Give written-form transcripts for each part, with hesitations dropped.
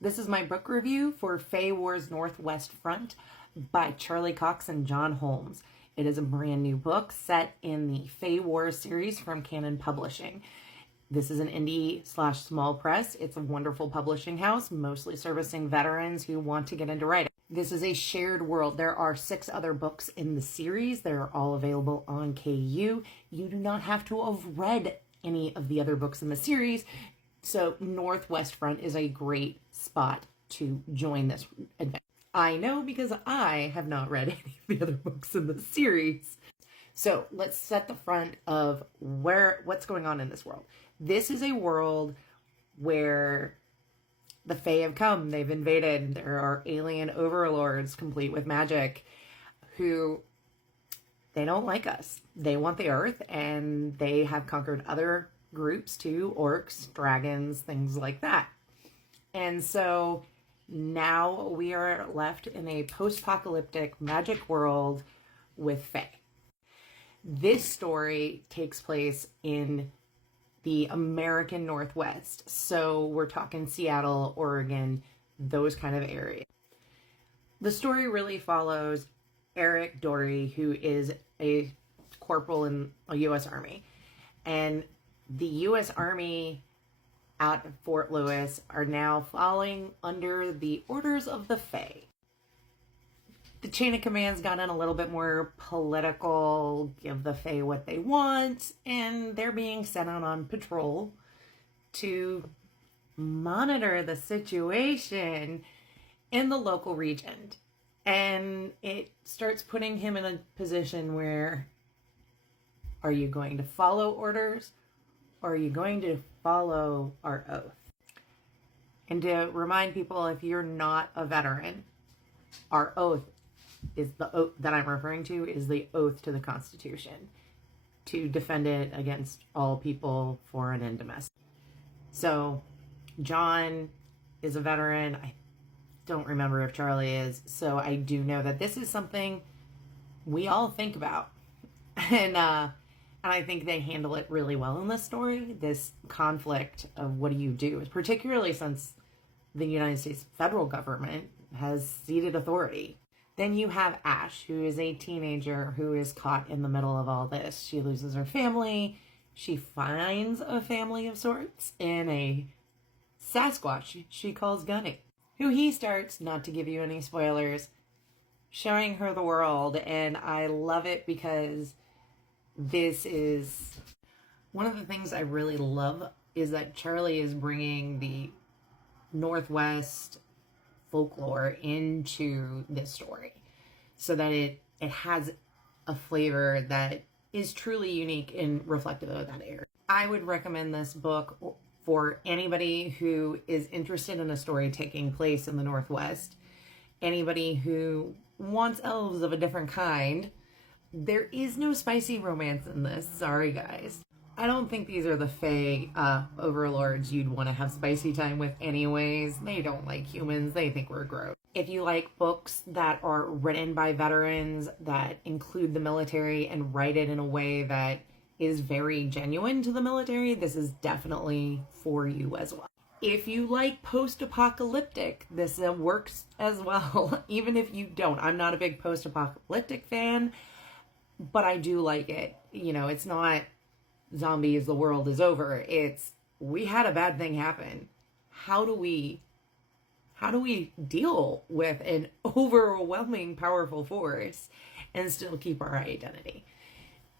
This is my book review for Fae Wars Northwest Front by Charli Cox and John Holmes. It is a brand new book set in the Fae Wars series from Canon Publishing. This is an indie/small press. It's a wonderful publishing house, mostly servicing veterans who want to get into writing. This is a shared world. There are 6 other books in the series. They're all available on KU. You do not have to have read any of the other books in the series. So Northwest Front is a great spot to join this adventure. I know because I have not read any of the other books in the series. So let's set the front of what's going on in this world. This is a world where the Fae have come. They've invaded. There are alien overlords complete with magic who they don't like us. They want the earth, and they have conquered other groups too, orcs, dragons, things like that. And so now we are left in a post-apocalyptic magic world with Fae. This story takes place in the American Northwest. So we're talking Seattle, Oregon, those kind of areas. The story really follows Eric Dory, who is a corporal in the U.S. Army. And the U.S. Army out of Fort Lewis are now falling under the orders of the Fae. The chain of command's gotten a little bit more political, give the Fae what they want, and they're being sent out on patrol to monitor the situation in the local region. And it starts putting him in a position where, are you going to follow orders? Or are you going to follow our oath? And to remind people, if you're not a veteran, our oath is the oath that I'm referring to is the oath to the Constitution to defend it against all people, foreign and domestic. So John is a veteran. I don't remember if Charli is. So I do know that this is something we all think about. And I think they handle it really well in this story, this conflict of what do you do, particularly since the United States federal government has ceded authority. Then you have Ash, who is a teenager who is caught in the middle of all this. She loses her family. She finds a family of sorts in a Sasquatch she calls Gunny, who he starts, not to give you any spoilers, showing her the world. And I love it because this is one of the things I really love is that Charli is bringing the Northwest folklore into this story so that it has a flavor that is truly unique and reflective of that area. I would recommend this book for anybody who is interested in a story taking place in the Northwest, anybody who wants elves of a different kind. There is no spicy romance in this. Sorry, guys. I don't think these are the Fae overlords you'd want to have spicy time with anyways. They don't like humans. They think we're gross. If you like books that are written by veterans that include the military and write it in a way that is very genuine to the military, this is definitely for you as well. If you like post-apocalyptic, this works as well. Even if you don't. I'm not a big post-apocalyptic fan, but I do like it. You know, it's not zombies, the world is over. It's, we had a bad thing happen. How do we deal with an overwhelming, powerful force and still keep our identity?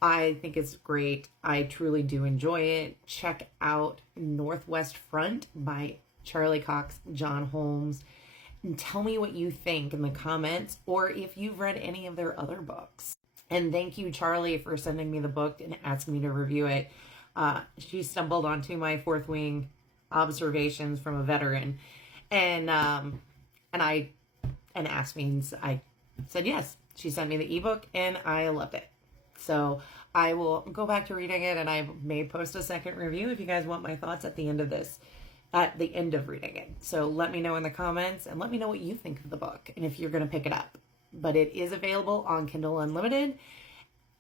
I think it's great. I truly do enjoy it. Check out Northwest Front by Charli Cox, John Holmes, and tell me what you think in the comments, or if you've read any of their other books. And thank you, Charli, for sending me the book and asking me to review it. She stumbled onto my Fourth Wing observations from a veteran, and asked me, and I said yes. She sent me the ebook, and I loved it. So I will go back to reading it, and I may post a second review if you guys want my thoughts at the end of this, at the end of reading it. So let me know in the comments, and let me know what you think of the book, and if you're going to pick it up. But it is available on Kindle Unlimited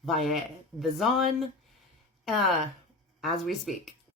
via the Zon as we speak.